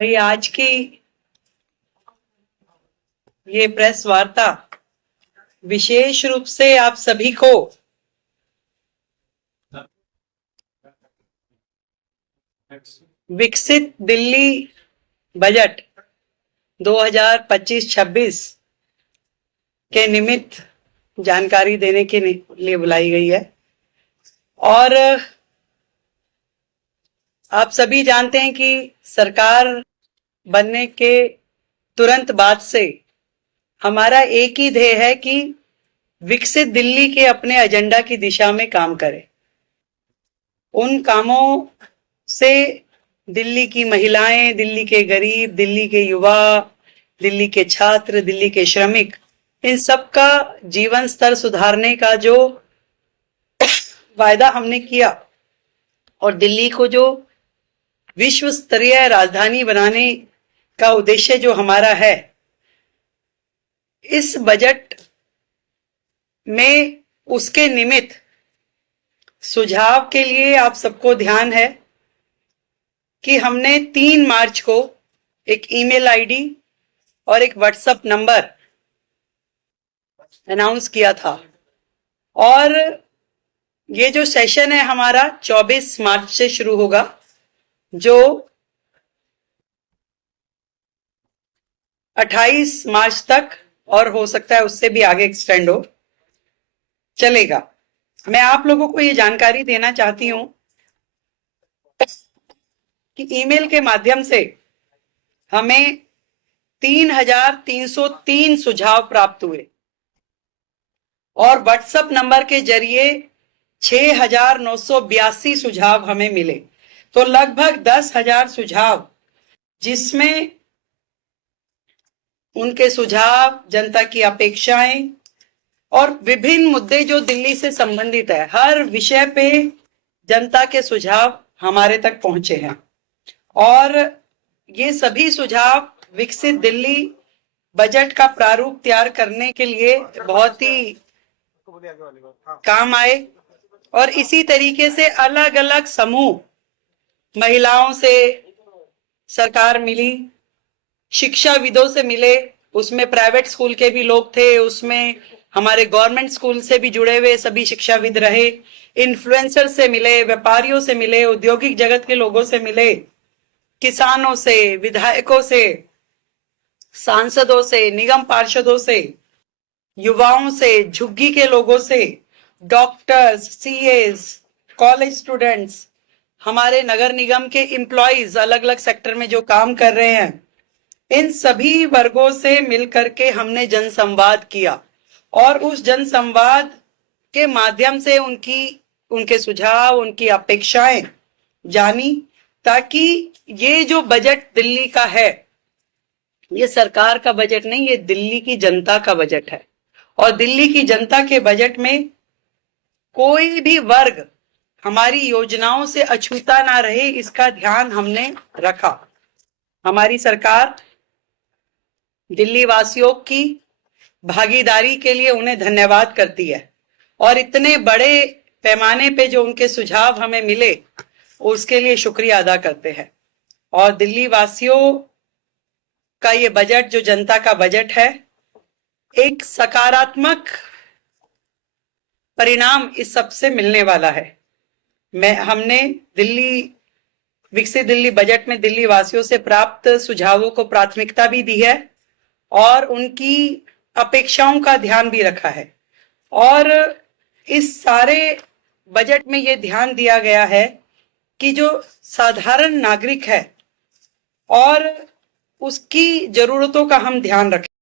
भाई आज की ये प्रेस वार्ता विशेष रूप से आप सभी को विकसित दिल्ली बजट 2025-26 के निमित्त जानकारी देने के लिए बुलाई गई है। और आप सभी जानते हैं कि सरकार बनने के तुरंत बाद से हमारा एक ही ध्येय है कि विकसित दिल्ली के अपने एजेंडा की दिशा में काम करें। उन कामों से दिल्ली की महिलाएं, दिल्ली के गरीब, दिल्ली के युवा, दिल्ली के छात्र, दिल्ली के श्रमिक, इन सब का जीवन स्तर सुधारने का जो वायदा हमने किया और दिल्ली को जो विश्व स्तरीय राजधानी बनाने का उद्देश्य जो हमारा है, इस बजट में उसके निमित्त सुझाव के लिए आप सबको ध्यान है कि हमने 3 मार्च को एक ईमेल आईडी और एक व्हाट्सएप नंबर अनाउंस किया था। और ये जो सेशन है हमारा 24 मार्च से शुरू होगा, जो 28 मार्च तक और हो सकता है उससे भी आगे एक्सटेंड हो, चलेगा। मैं आप लोगों को ये जानकारी देना चाहती हूं कि ईमेल के माध्यम से हमें 3,303 सुझाव प्राप्त हुए और व्हाट्सएप नंबर के जरिए 6,982 सुझाव हमें मिले। तो लगभग 10,000 सुझाव, जिसमें उनके सुझाव, जनता की अपेक्षाएं और विभिन्न मुद्दे जो दिल्ली से संबंधित है, हर विषय पे जनता के सुझाव हमारे तक पहुंचे हैं। और ये सभी सुझाव विकसित दिल्ली बजट का प्रारूप तैयार करने के लिए बहुत ही काम आए। और इसी तरीके से अलग अलग समूह, महिलाओं से सरकार मिली, शिक्षाविदों से मिले, उसमें प्राइवेट स्कूल के भी लोग थे, उसमें हमारे गवर्नमेंट स्कूल से भी जुड़े हुए सभी शिक्षाविद रहे, इन्फ्लुएंसर से मिले, व्यापारियों से मिले, औद्योगिक जगत के लोगों से मिले, किसानों से, विधायकों से, सांसदों से, निगम पार्षदों से, युवाओं से, झुग्गी के लोगों से, डॉक्टर्स, सीएस, कॉलेज स्टूडेंट्स, हमारे नगर निगम के एम्प्लॉइज अलग अलग सेक्टर में जो काम कर रहे हैं, इन सभी वर्गों से मिलकर के हमने जनसंवाद किया। और उस जनसंवाद के माध्यम से उनके सुझाव, उनकी अपेक्षाएं जानी, ताकि ये जो बजट दिल्ली का है, ये सरकार का बजट नहीं, ये दिल्ली की जनता का बजट है। और दिल्ली की जनता के बजट में कोई भी वर्ग हमारी योजनाओं से अछूता ना रहे, इसका ध्यान हमने रखा। हमारी सरकार दिल्ली वासियों की भागीदारी के लिए उन्हें धन्यवाद करती है और इतने बड़े पैमाने पे जो उनके सुझाव हमें मिले उसके लिए शुक्रिया अदा करते हैं। और दिल्ली वासियों का ये बजट, जो जनता का बजट है, एक सकारात्मक परिणाम इस सबसे मिलने वाला है। हमने विकसित दिल्ली बजट में दिल्ली वासियों से प्राप्त सुझावों को प्राथमिकता भी दी है और उनकी अपेक्षाओं का ध्यान भी रखा है। और इस सारे बजट में ये ध्यान दिया गया है कि जो साधारण नागरिक है और उसकी जरूरतों का हम ध्यान रखें।